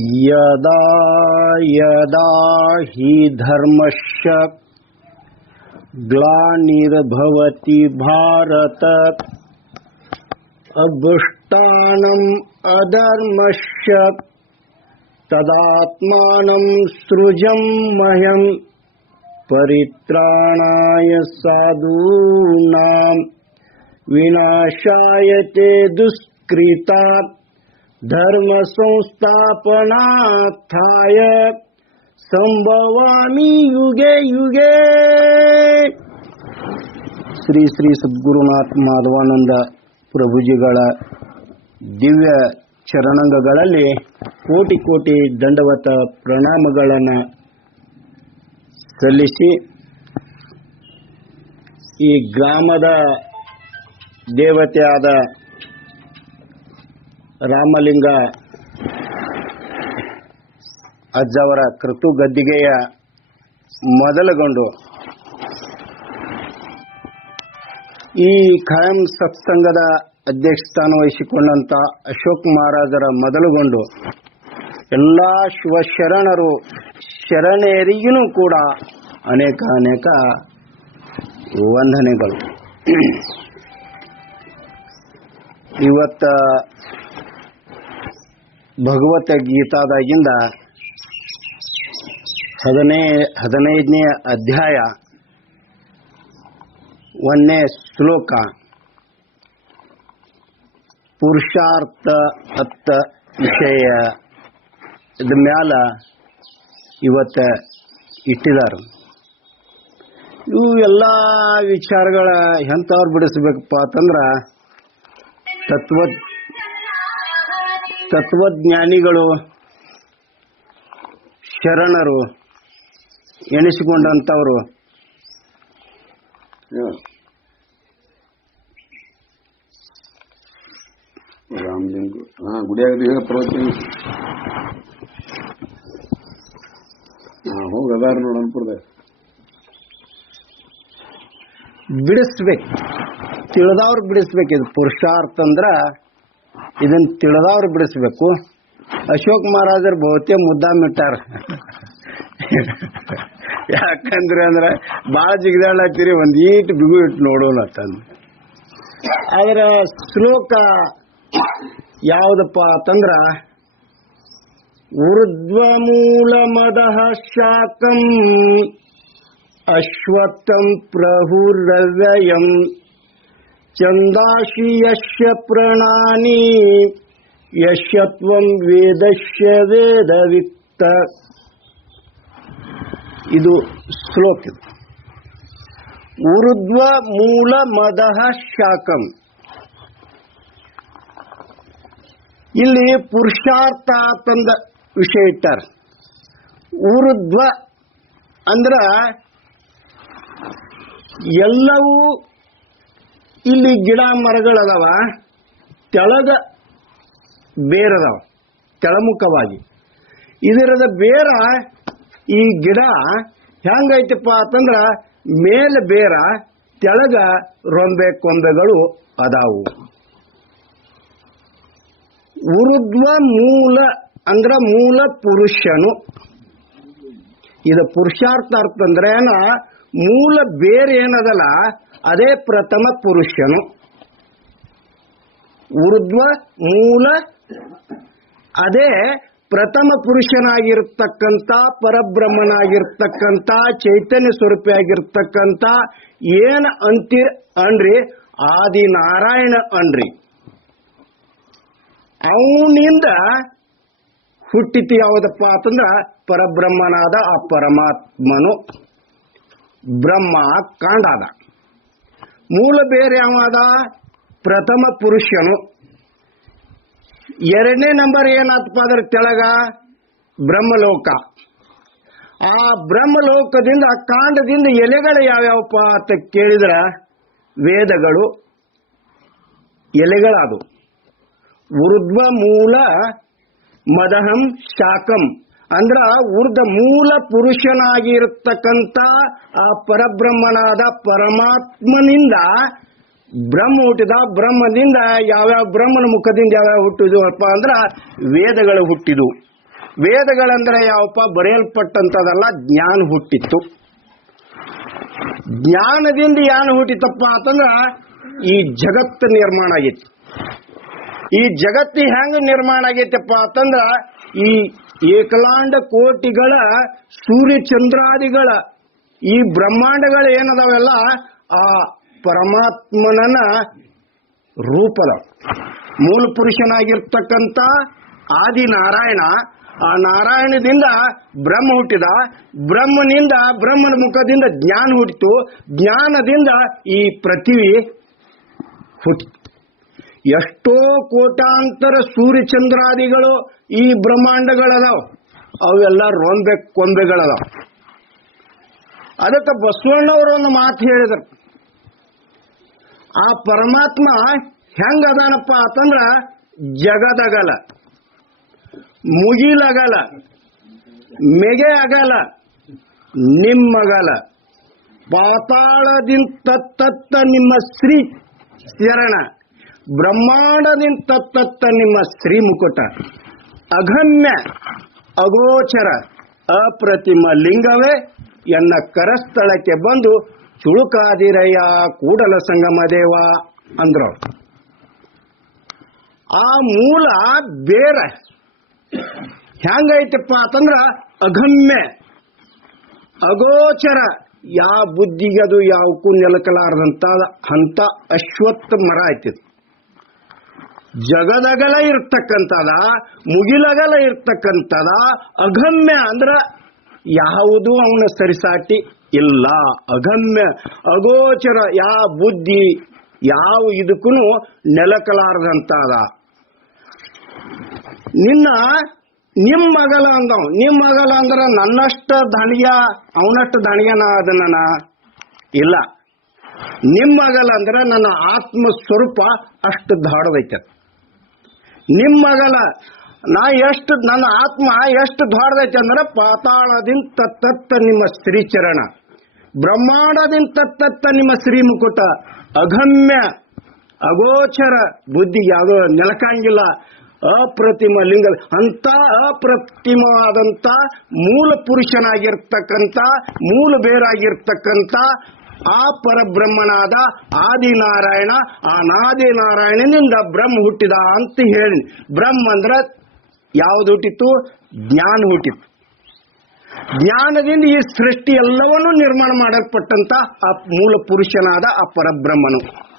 यदा यदा हि धर्मस्य ग्लानिर्भवति भारत। अभुष्टानम् अधर्मस्य तदात्मानं सृजं मह्यं परित्राणाय साधूनां विनाशाय ते दुष्कृतात् धर्मसंस्थापनार्थाय संभवामि युगे युगे ಶ್ರೀ ಶ್ರೀ ಸದ್ಗುರುನಾಥ್ ಮಾಧವಾನಂದ ಪ್ರಭುಜಿಗಳ ದಿವ್ಯ ಚರಣಂಗಗಳಲ್ಲಿ ಕೋಟಿ ಕೋಟಿ ದಂಡವತ ಪ್ರಣಾಮಗಳನ್ನು ಸಲ್ಲಿಸಿ ಈ ಗ್ರಾಮದ ದೇವತೆಯಾದ ರಾಮಲಿಂಗ ಅಜ್ಜವರ ಕೃತು ಗದ್ದಿಗೆಯ ಮೊದಲುಗೊಂಡು ಈ ಖಾಯಂ ಸತ್ಸಂಗದ ಅಧ್ಯಕ್ಷಸ್ಥಾನ ವಹಿಸಿಕೊಂಡಂತ ಅಶೋಕ್ ಮಹಾರಾಜರ ಮೊದಲುಗೊಂಡು ಎಲ್ಲ ಶಿವಶರಣರು ಶರಣೆಯರಿಗೂ ಕೂಡ ಅನೇಕ ಅನೇಕ ವಂದನೆಗಳು. ಇವತ್ತ ಭಗವದ್ಗೀತಾದಾಗಿಂದ ಹದಿನೈ, ಹದಿನೈದನೇ ಅಧ್ಯಾಯ ಒಂದನೇ ಶ್ಲೋಕ. ಪುರುಷಾರ್ಥ ಅತ್ತ ವಿಷಯ ಇದ ಮ್ಯಾಲ ಇವತ್ತ ಇಟ್ಟಿದಾರ. ಇವು ಎಲ್ಲ ವಿಚಾರಗಳ ಎಂಥವ್ರು ಬಿಡಿಸ್ಬೇಕಪ್ಪ ಅಂತಂದ್ರ ತತ್ವ ತತ್ವಜ್ಞಾನಿಗಳು ಶರಣರು ಎಣಿಸಿಕೊಂಡಂಥವ್ರು ರಾಮಲಿಂಗ ಹಾ ಗುಡಿಯಾಗ ಹೇಳ ಪ್ರವಚನ. ಹೋಗಿ ಅದಾರ ನೋಡ ಅನ್ಪುರ್ದಾಗ ಬಿಡಿಸ್ಬೇಕು. ತಿಳಿದವ್ರು ಬಿಡಿಸ್ಬೇಕು. ಇದು ಪುರುಷಾರ್ಥ ಅಂದ್ರ ಇದನ್ನ ತಿಳಿದವ್ರು ಬಿಡಿಸ್ಬೇಕು. ಅಶೋಕ್ ಮಹಾರಾಜರು ಬಹುತೇಕ ಮುದ್ದಾಮಿಟ್ಟಾರ ಯಾಕಂದ್ರೆ ಅಂದ್ರೆ ಭಾಳ ಜಿಗಿದಾಡತ್ತೀರಿ ಒಂದ್ ಈಟ್ ಬಿಗು ಇಟ್ಟು ನೋಡೋಣ ಅಂತಂದು ಅದರ ಶ್ಲೋಕ ಯಾವ್ದಪ್ಪ ಅಂತಂದ್ರ ಊರ್ಧ್ವಮೂಲ ಮದಃ ಶಾಕಂ ಅಶ್ವತ್ಥಂ ಪ್ರಹುರವ್ಯಯಂ. ಯಶ್ಯ ಪ್ರಣಾನಿ ಯಶ್ಯತ್ವಂ ವೇದಶ್ಯ ವೇದವಿಕ್ತ ಇದು ಶ್ಲೋಕ ಊರ್ಧ್ವ ಮೂಲ ಮದಃ ಶಾಕಂ ಇಲ್ಲಿ ಪುರುಷಾರ್ಥ ತಂದ ವಿಷಯ ಇಟ್ಟಾರ. ಊರ್ಧ್ವ ಅಂದ್ರ ಎಲ್ಲವೂ ಇಲ್ಲಿ ಗಿಡ ಮರಗಳದಾವ ತೆಳಗ ಬೇರದವ, ತೆಳಮುಖವಾಗಿ. ಇದರದ ಬೇರ ಈ ಗಿಡ ಹೆಂಗೈತಪ್ಪ ಅಂತಂದ್ರ ಮೇಲೆ ಬೇರ, ತೆಳಗ ರೊಂಬೆ ಕೊಂಬೆಗಳು ಅದಾವು. ಉರುದ್ವ ಮೂಲ ಅಂದ್ರ ಮೂಲ ಪುರುಷನು. ಇದು ಪುರುಷಾರ್ಥ ಏನ ಮೂಲ ಬೇರೆ ಏನದಲ್ಲ ಅದೇ ಪ್ರಥಮ ಪುರುಷನು. ಊರ್ಧ್ವ ಮೂಲ, ಅದೇ ಪ್ರಥಮ ಪುರುಷನಾಗಿರ್ತಕ್ಕಂಥ, ಪರಬ್ರಹ್ಮನಾಗಿರ್ತಕ್ಕಂಥ, ಚೈತನ್ಯ ಸ್ವರೂಪಿಯಾಗಿರ್ತಕ್ಕಂಥ, ಏನ್ ಅಂತೀರ್ ಅನ್ರಿ? ಆದಿನಾರಾಯಣ ಅನ್ರಿ. ಅವನಿಂದ ಹುಟ್ಟಿತು ಯಾವುದಪ್ಪ ಅಂತಂದ್ರ ಪರಬ್ರಹ್ಮನಾದ ಆ ಪರಮಾತ್ಮನು. ಬ್ರಹ್ಮ ಕಾಂಡಾದ. ಮೂಲ ಬೇರೆ ಯಾವಾದ? ಪ್ರಥಮ ಪುರುಷನು. ಎರಡನೇ ನಂಬರ್ ಏನಾತಪ್ಪ ಅದ್ರ ತೆಳಗ ಬ್ರಹ್ಮಲೋಕ. ಆ ಬ್ರಹ್ಮಲೋಕದಿಂದ ಕಾಂಡದಿಂದ ಎಲೆಗಳು ಯಾವ್ಯಾವಪ್ಪ ಅಂತ ಕೇಳಿದ್ರ? ವೇದಗಳು. ಎಲೆಗಳಾದವು. ಊರ್ಧ್ವ ಮೂಲ ಮದಹಂ ಶಾಕಂ ಅಂದ್ರ ಊರ್ಧ ಮೂಲ ಪುರುಷನಾಗಿರತಕ್ಕಂತ ಆ ಪರಬ್ರಹ್ಮನಾದ ಪರಮಾತ್ಮನಿಂದ ಬ್ರಹ್ಮ ಹುಟ್ಟಿದ, ಬ್ರಹ್ಮದಿಂದ ಯಾವ್ಯಾವ ಬ್ರಹ್ಮನ ಮುಖದಿಂದ ಯಾವ್ಯಾವ ಹುಟ್ಟಿದ್ವಪ್ಪ ಅಂದ್ರ ವೇದಗಳು ಹುಟ್ಟಿದು ವೇದಗಳಂದ್ರೆ ಯಾವಪ್ಪ? ಬರೆಯಲ್ಪಟ್ಟಂತದಲ್ಲ ಜ್ಞಾನ ಹುಟ್ಟಿತ್ತು. ಜ್ಞಾನದಿಂದ ಏನು ಹುಟ್ಟಿತಪ್ಪ ಅಂತಂದ್ರ ಈ ಜಗತ್ತು ನಿರ್ಮಾಣ ಆಗಿತ್ತು. ಈ ಜಗತ್ತು ಹೆಂಗ ನಿರ್ಮಾಣ ಆಗೈತಪ್ಪ ಅಂತಂದ್ರ ಈ ಏಕಲಾಂಡ ಕೋಟಿಗಳ ಸೂರ್ಯ ಚಂದ್ರಾದಿಗಳ ಈ ಬ್ರಹ್ಮಾಂಡಗಳು ಏನದಾವೆಲ್ಲ? ಆ ಪರಮಾತ್ಮನನ ರೂಪದ. ಮೂಲ ಪುರುಷನಾಗಿರ್ತಕ್ಕಂಥ ಆದಿ ನಾರಾಯಣ ಆ ನಾರಾಯಣದಿಂದ ಬ್ರಹ್ಮ ಹುಟ್ಟಿದ, ಬ್ರಹ್ಮನಿಂದ ಬ್ರಹ್ಮನ ಮುಖದಿಂದ ಜ್ಞಾನ ಹುಟ್ಟಿತು, ಜ್ಞಾನದಿಂದ ಈ ಪೃಥ್ವಿ ಹುಟ್ಟಿತು ಎಷ್ಟೋ ಕೋಟಾಂತರ ಸೂರ್ಯಚಂದ್ರಾದಿಗಳು ಈ ಬ್ರಹ್ಮಾಂಡಗಳದಾವ. ಅವೆಲ್ಲ ರೊಂಬೆ ಕೊಂಬೆಗಳದಾವ. ಅದಕ್ಕೆ ಬಸವಣ್ಣವರು ಒಂದು ಮಾತು ಹೇಳಿದರು. ಆ ಪರಮಾತ್ಮ ಹೆಂಗ ಅದಾನಪ್ಪ ಅಂತಂದ್ರ ಜಗದಗಲ, ಮುಗಿಲಗಲ ಮೆಗೆ ಅಗಲ ನಿಮ್ಮಗಲ, ಪಾತಾಳದಿಂದ ತತ್ತ ನಿಮ್ಮ ಶ್ರೀ ಶರಣ. ಬ್ರಹ್ಮಾಂಡದಿಂದ ತತ್ತತ್ತ ನಿಮ್ಮ ಸ್ತ್ರೀ ಮುಕುಟ ಅಗಮ್ಯ ಅಗೋಚರ, ಅಪ್ರತಿಮ ಲಿಂಗವೇ ಎನ್ನ ಕರಸ್ಥಳಕ್ಕೆ ಬಂದು ಚುಳುಕಾದಿರಯ್ಯ ಕೂಡಲ ಸಂಗಮ ದೇವ ಅಂದ್ರು. ಆ ಮೂಲ ಬೇರ ಹೆಂಗೈತಪ್ಪ ಅಂತಂದ್ರ ಅಗಮ್ಯ ಅಗೋಚರ ಯಾವ ಬುದ್ಧಿಗೆ ಅದು ಯಾವಕ್ಕೂ ನೆಲಕಲಾರದಂತ ಹಂತ ಅಶ್ವತ್ಥ ಮರ ಐತಿದ್ ಜಗದಗಲ ಇರ್ತಕ್ಕಂಥದ, ಮುಗಿಲಗಲ ಇರ್ತಕ್ಕಂಥದ ಅಗಮ್ಯ ಅಂದ್ರ ಯಾವುದು ಅವನ ಸರಿಸಾಟಿ ಇಲ್ಲ. ಅಗಮ್ಯ, ಅಗೋಚರ ಯಾವ ಬುದ್ಧಿ, ಯಾವ ಇದಕ್ಕೂ ನೆಲಕಲಾರದಂತಾದ ನಿನ್ನ ನಿಮ್ಮ ಮಗಲ ಅಂದವ್. ನಿಮ್ಮ ಮಗಲ ಅಂದ್ರ ನನ್ನಷ್ಟ ದಣಿಯ ಅವನಷ್ಟು ದಣಿಯನ ಅದನ್ನ ಇಲ್ಲ. ನಿಮ್ಮ ಮಗಲ ಅಂದ್ರ ನನ್ನ ಆತ್ಮ ಸ್ವರೂಪ ಅಷ್ಟು ದಾಡದೈತೆ. ನಿಮ್ಮ ನಾ ಎಷ್ಟು, ನನ್ನ ಆತ್ಮ ಎಷ್ಟು ದೊಡ್ಡದೈತೆ ಅಂದ್ರೆ ಪಾತಾಳದಿಂದ ತತ್ತ ನಿಮ್ಮ ಶ್ರೀಚರಣ. ಬ್ರಹ್ಮಾಂಡದಿಂದ ತತ್ತ ನಿಮ್ಮ ಶ್ರೀ ಮುಕುಟ ಅಗಮ್ಯ, ಅಗೋಚರ ಬುದ್ಧಿ ಯಾವುದೋ ನೆಲಕಂಗಿಲ್ಲ. ಅಪ್ರತಿಮ ಲಿಂಗ, ಅಂತ ಅಪ್ರತಿಮವಾದಂತ ಮೂಲ ಪುರುಷನಾಗಿರ್ತಕ್ಕಂಥ ಮೂಲ ಬೇರಾಗಿರ್ತಕ್ಕಂಥ ಆ ಪರಬ್ರಹ್ಮನಾದ ಆದಿನಾರಾಯಣ, ಆ ನಾದಿನಾರಾಯಣನಿಂದ ಬ್ರಹ್ಮ ಹುಟ್ಟಿದ ಅಂತ ಹೇಳಿ. ಬ್ರಹ್ಮ ಅಂದ್ರ ಯಾವ್ದು ಹುಟ್ಟಿತ್ತು? ಜ್ಞಾನ ಹುಟ್ಟಿತ್ತು. ಜ್ಞಾನದಿಂದ ಈ ಸೃಷ್ಟಿ ಎಲ್ಲವನ್ನೂ ನಿರ್ಮಾಣ ಮಾಡಲ್ಪಟ್ಟಂತ ಆ ಮೂಲ ಪುರುಷನಾದ ಆ ಪರಬ್ರಹ್ಮನು.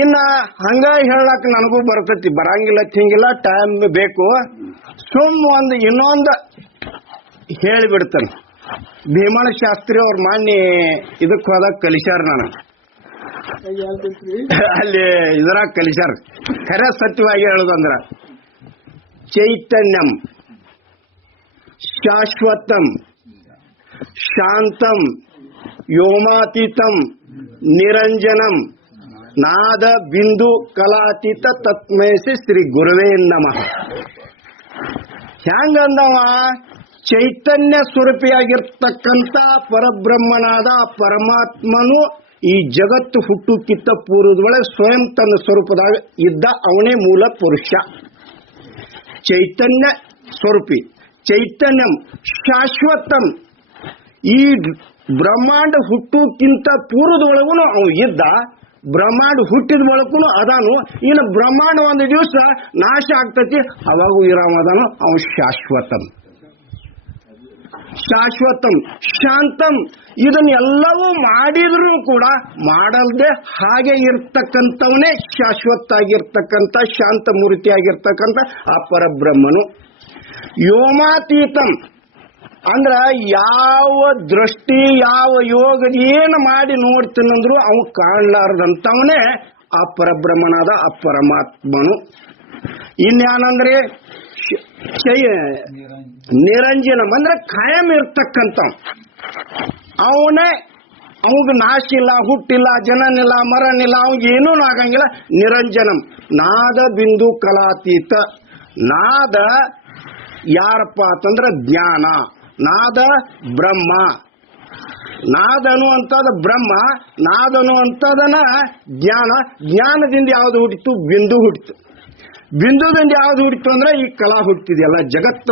ಇನ್ನ ಹಂಗ ಹೇಳಕ್ ನನಗೂ ಬರ್ತೈತಿ. ಬರಂಗಿಲ್ಲ, ತಿಂಗಿಲ್ಲ ಟೈಮ್ ಬೇಕು. ಸುಮ್ ಒಂದು ಇನ್ನೊಂದು ಹೇಳಿಬಿಡ್ತಾನೆ. ಭೀಮಣ ಶಾಸ್ತ್ರಿ ಅವ್ರ ಮಾನ್ಯ ಇದಕ್ ಹೋದಾಗ ಕಲಿಸ್ಯಾರ ನಾನು. ಅಲ್ಲಿ ಇದ್ರಾಗ ಕಲಿಸ್ಯಾರ. ಖರೆ ಸತ್ಯವಾಗಿ ಹೇಳುದಂದ್ರ ಚೈತನ್ಯಂ, ಶಾಶ್ವತಂ, ಶಾಂತಂ, ವ್ಯೋಮಾತೀತಂ, ನಿರಂಜನಂ, ನಾದ ಬಿಂದು ಕಲಾತೀತ ತತ್ಮಯಸಿ ಶ್ರೀ ಗುರುವೇ ನಮಃ. ಹೆಂಗಂದವ ಚೈತನ್ಯ ಸ್ವರೂಪಿಯಾಗಿರ್ತಕ್ಕಂಥ ಪರಬ್ರಹ್ಮನಾದ ಪರಮಾತ್ಮನು ಈ ಜಗತ್ತು ಹುಟ್ಟುಕ್ಕಿತ್ತ ಪೂರ್ವದೊಳಗೆ ಸ್ವಯಂ ತನ್ನ ಸ್ವರೂಪದಾಗ ಇದ್ದ ಅವನೇ ಮೂಲ ಪುರುಷ. ಚೈತನ್ಯ ಸ್ವರೂಪಿ, ಚೈತನ್ಯಂ ಶಾಶ್ವತಂ. ಈ ಬ್ರಹ್ಮಾಂಡ ಹುಟ್ಟುಕ್ಕಿಂತ ಪೂರ್ವದೊಳಗೂ ಅವನು ಇದ್ದ, ಬ್ರಹ್ಮಾಂಡ ಹುಟ್ಟಿದ ಬಳಕೂ ಅದಾನು. ಇನ್ನು ಬ್ರಹ್ಮಾಂಡ ಒಂದು ದಿವಸ ನಾಶ ಆಗ್ತತಿ, ಅವಾಗೂ ಇರಾಮ ಅದಾನು ಅವ ಶಾಶ್ವತಂ. ಶಾಶ್ವತಂ, ಶಾಂತಂ ಇದನ್ನೆಲ್ಲವೂ ಮಾಡಿದ್ರೂ ಕೂಡ ಮಾಡಲ್ದೆ ಹಾಗೆ ಇರ್ತಕ್ಕಂಥವನೇ ಶಾಶ್ವತ ಆಗಿರ್ತಕ್ಕಂಥ ಶಾಂತ ಮೂರ್ತಿ ಆಗಿರ್ತಕ್ಕಂಥ ಆ ಪರಬ್ರಹ್ಮನು. ವ್ಯೋಮಾತೀತಂ. ಅಂದ್ರ ಯಾವ ದೃಷ್ಟಿ, ಯಾವ ಯೋಗ ಏನು ಮಾಡಿ ನೋಡ್ತೀನಂದ್ರು ಅವನು ಕಾಣಲಾರದಂತವನೇ ಆ ಪರಬ್ರಹ್ಮನಾದ ಆ ಪರಮಾತ್ಮನು. ಇನ್ಯಾನಂದ್ರೆ ಶ- ನಿರಂಜನ ಅಂದ್ರೆ ಕಾಯಂ ಇರ್ತಕ್ಕಂಥ. ಅವನ ಅವಾಗ ನಾಶ ಇಲ್ಲ, ಹುಟ್ಟಿಲ್ಲ, ಜನನಿಲ್ಲ, ಮರನಿಲ್ಲ, ಅವಾಗ ಏನೂ ಆಗಂಗಿಲ್ಲ. ನಿರಂಜನಂ. ನಾದ ಬಿಂದು ಕಲಾತೀತ. ನಾದ ಯಾರಪ್ಪ ಅಂತಂದ್ರೆ ಜ್ಞಾನ. ನಾದ ಬ್ರಹ್ಮ. ನಾದನು ಅಂತದ ಬ್ರಹ್ಮ, ನಾದನು ಅಂತದನ ಜ್ಞಾನ. ಜ್ಞಾನದಿಂದ ಯಾವುದು ಹುಟ್ಟಿತು ಬಿಂದು ಹುಟ್ಟಿತು ಬಿಂದುದಿಂದ ಯಾವ್ದು ಹುಟ್ಟಿತು ಅಂದ್ರೆ ಈ ಕಲಾ ಹುಟ್ಟಿದೆಯಲ್ಲ ಜಗತ್ತು